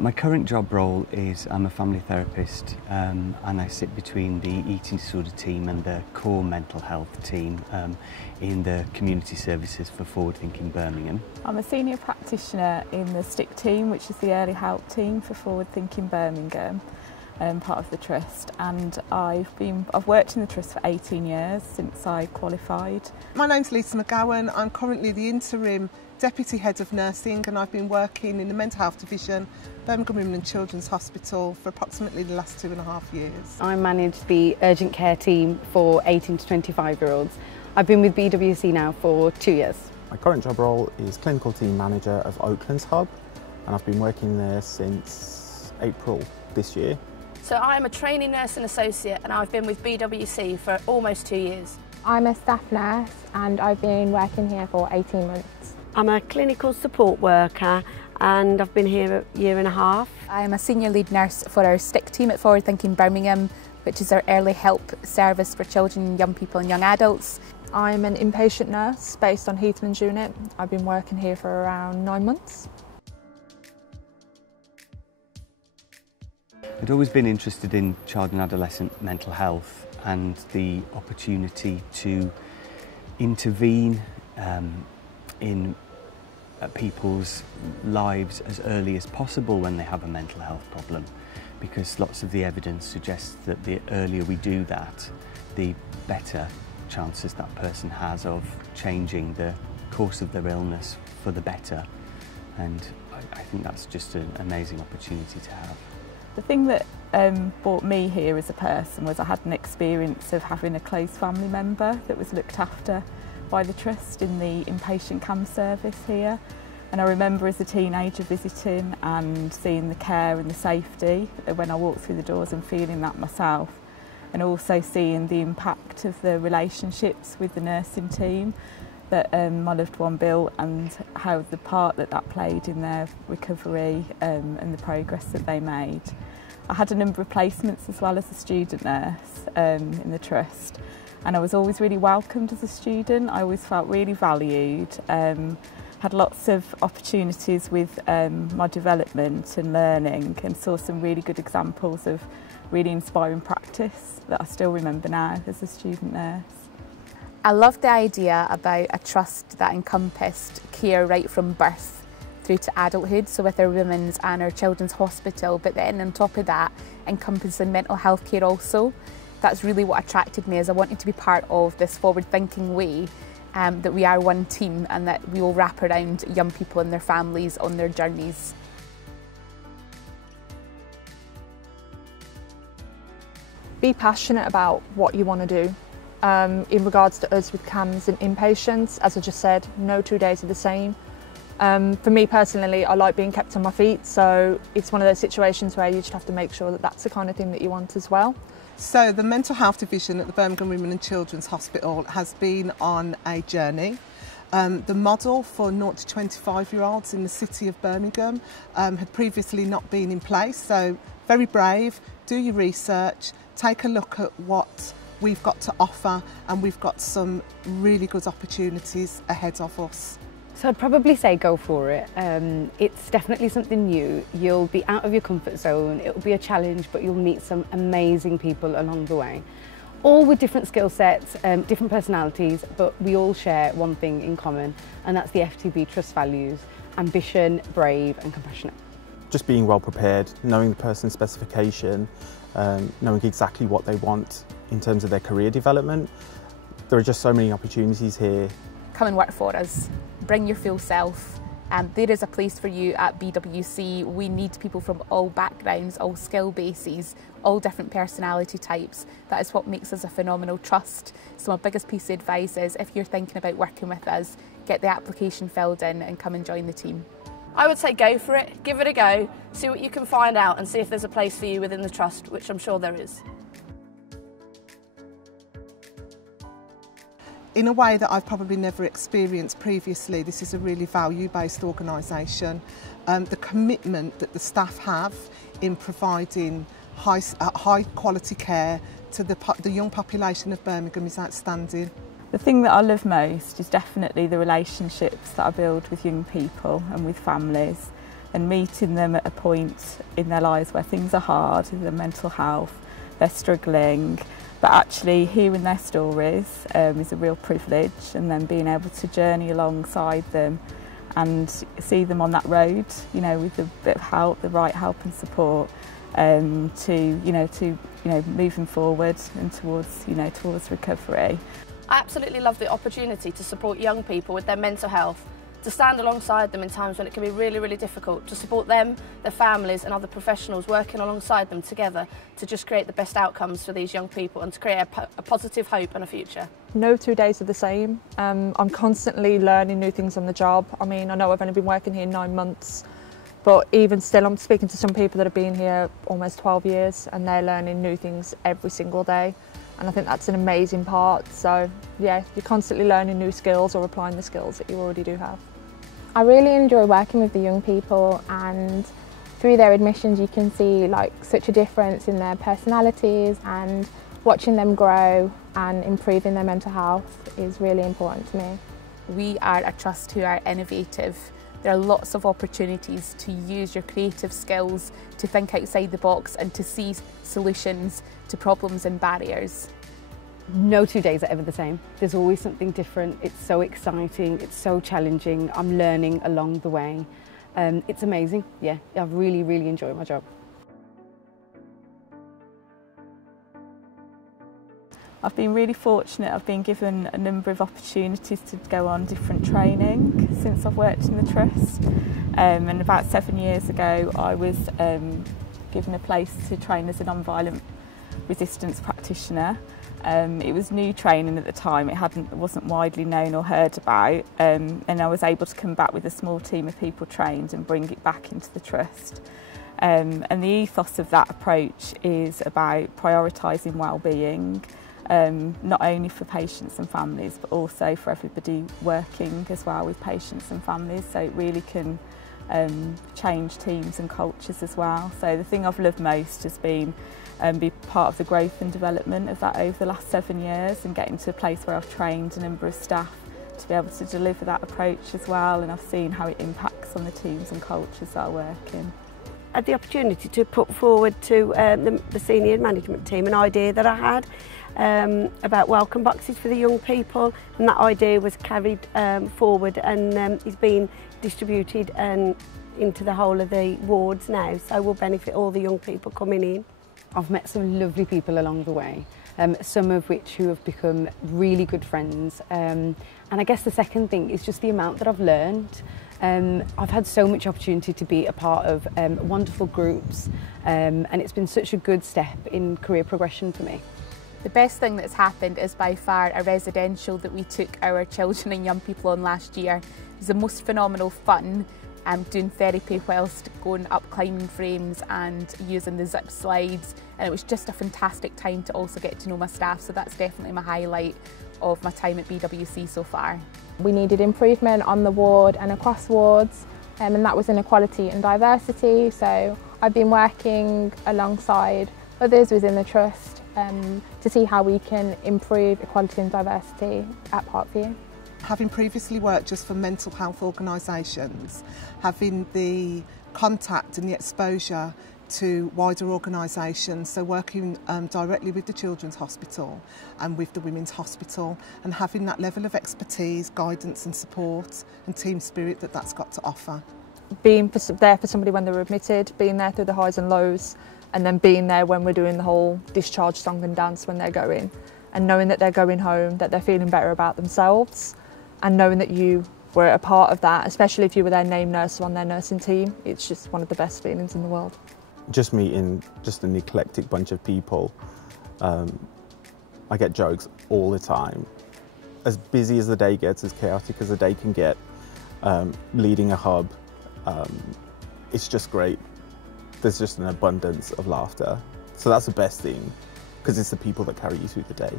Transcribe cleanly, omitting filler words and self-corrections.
My current job role is I'm a family therapist and I sit between the eating disorder team and the core mental health team in the community services for Forward Thinking Birmingham. I'm a senior practitioner in the STIC team, which is the early help team for Forward Thinking Birmingham, part of the trust, and I've worked in the trust for 18 years since I qualified. My name's McGowen. I'm currently the interim Deputy Head of Nursing and I've been working in the Mental Health Division, Birmingham Women and Children's Hospital for approximately the last 2.5 years. I manage the urgent care team for 18 to 25-year-olds. I've been with BWC now for 2 years. My current job role is Clinical Team Manager of Oaklands Hub and I've been working there since April this year. So I'm a trainee nurse and associate and I've been with BWC for almost 2 years. I'm a staff nurse and I've been working here for 18 months. I'm a clinical support worker and I've been here a year and a half. I'm a senior lead nurse for our STIC team at Forward Thinking Birmingham, which is our early help service for children, young people and young adults. I'm an inpatient nurse based on Heathlands unit. I've been working here for around 9 months. I'd always been interested in child and adolescent mental health and the opportunity to intervene in people's lives as early as possible when they have a mental health problem, because lots of the evidence suggests that the earlier we do that, the better chances that person has of changing the course of their illness for the better, and I think that's just an amazing opportunity to have. The thing that brought me here as a person was I had an experience of having a close family member that was looked after by the trust in the inpatient CAM service here, and I remember as a teenager visiting and seeing the care and the safety when I walked through the doors and feeling that myself, and also seeing the impact of the relationships with the nursing team that my loved one built and how the part that played in their recovery and the progress that they made. I had a number of placements as well as a student nurse in the trust, and I was always really welcomed as a student. I always felt really valued, had lots of opportunities with my development and learning, and saw some really good examples of really inspiring practice that I still remember now as a student nurse. I loved the idea about a trust that encompassed care right from birth through to adulthood, so with our women's and our children's hospital, but then on top of that encompassing mental health care also. That's really what attracted me, as I wanted to be part of this forward-thinking way, that we are one team and that we will wrap around young people and their families on their journeys. Be passionate about what you want to do. In regards to us with CAMs and inpatients, as I just said, no 2 days are the same. For me personally, I like being kept on my feet, so it's one of those situations where you just have to make sure that that's the kind of thing that you want as well. So the Mental Health Division at the Birmingham Women and Children's Hospital has been on a journey. The model for 0 to 25-year-olds in the city of Birmingham had previously not been in place, so very brave, do your research, take a look at what we've got to offer, and we've got some really good opportunities ahead of us. So I'd probably say go for it. It's definitely something new. You'll be out of your comfort zone, it'll be a challenge, but you'll meet some amazing people along the way. All with different skill sets, different personalities, but we all share one thing in common, and that's the FTB Trust values: ambition, brave and compassionate. Just being well prepared, knowing the person's specification, knowing exactly what they want in terms of their career development. There are just so many opportunities here. Come and work for us, bring your full self. There is a place for you at BWC. We need people from all backgrounds, all skill bases, all different personality types. That is what makes us a phenomenal trust. So my biggest piece of advice is, if you're thinking about working with us, get the application filled in and come and join the team. I would say go for it, give it a go, see what you can find out and see if there's a place for you within the trust, which I'm sure there is. In a way that I've probably never experienced previously, this is a really value-based organisation. The commitment that the staff have in providing high quality care to the young population of Birmingham is outstanding. The thing that I love most is definitely the relationships that I build with young people and with families. and meeting them at a point in their lives where things are hard, with their mental health, they're struggling, but actually hearing their stories is a real privilege, and then being able to journey alongside them and see them on that road, you know, with a bit of help, the right help and support, to moving forward and towards recovery. I absolutely love the opportunity to support young people with their mental health, to stand alongside them in times when it can be really, really difficult, to support them, their families and other professionals working alongside them together to just create the best outcomes for these young people and to create a positive hope and a future. No 2 days are the same. I'm constantly learning new things on the job. I mean, I know I've only been working here 9 months, but even still I'm speaking to some people that have been here almost 12 years and they're learning new things every single day. And I think that's an amazing part. So yeah, you're constantly learning new skills or applying the skills that you already do have. I really enjoy working with the young people, and through their admissions you can see like such a difference in their personalities, and watching them grow and improving their mental health is really important to me. We are a trust who are innovative. There are lots of opportunities to use your creative skills to think outside the box and to see solutions to problems and barriers. No 2 days are ever the same. There's always something different. It's so exciting, it's so challenging. I'm learning along the way. It's amazing. Yeah, I really, really enjoy my job. I've been really fortunate. I've been given a number of opportunities to go on different training since I've worked in the Trust. And about 7 years ago I was given a place to train as a non-violent resistance practitioner. It was new training at the time, it wasn't widely known or heard about, and I was able to come back with a small team of people trained and bring it back into the Trust. And the ethos of that approach is about prioritising well-being, not only for patients and families but also for everybody working as well with patients and families, so it really can change teams and cultures as well. So the thing I've loved most has been be part of the growth and development of that over the last 7 years, and getting to a place where I've trained a number of staff to be able to deliver that approach as well, and I've seen how it impacts on the teams and cultures that I work in. I had the opportunity to put forward to the senior management team an idea that I had about welcome boxes for the young people, and that idea was carried forward and is being distributed into the whole of the wards now, so will benefit all the young people coming in. I've met some lovely people along the way, some of which who have become really good friends, and I guess the second thing is just the amount that I've learned. I've had so much opportunity to be a part of wonderful groups, and it's been such a good step in career progression for me. The best thing that's happened is by far a residential that we took our children and young people on last year. It was the most phenomenal fun, doing therapy whilst going up climbing frames and using the zip slides, and it was just a fantastic time to also get to know my staff, so that's definitely my highlight of my time at BWC so far. We needed improvement on the ward and across wards, and that was in equality and diversity, so I've been working alongside others within the Trust to see how we can improve equality and diversity at Parkview. Having previously worked just for mental health organisations, having the contact and the exposure to wider organisations, so working directly with the Children's Hospital and with the Women's Hospital, and having that level of expertise, guidance and support and team spirit that's got to offer. Being there for somebody when they're admitted, being there through the highs and lows, and then being there when we're doing the whole discharge song and dance when they're going, and knowing that they're going home, that they're feeling better about themselves, and knowing that you were a part of that, especially if you were their named nurse or on their nursing team, it's just one of the best feelings in the world. Just meeting just an eclectic bunch of people. I get jokes all the time. As busy as the day gets, as chaotic as the day can get, leading a hub, it's just great. There's just an abundance of laughter. So that's the best thing, because it's the people that carry you through the day.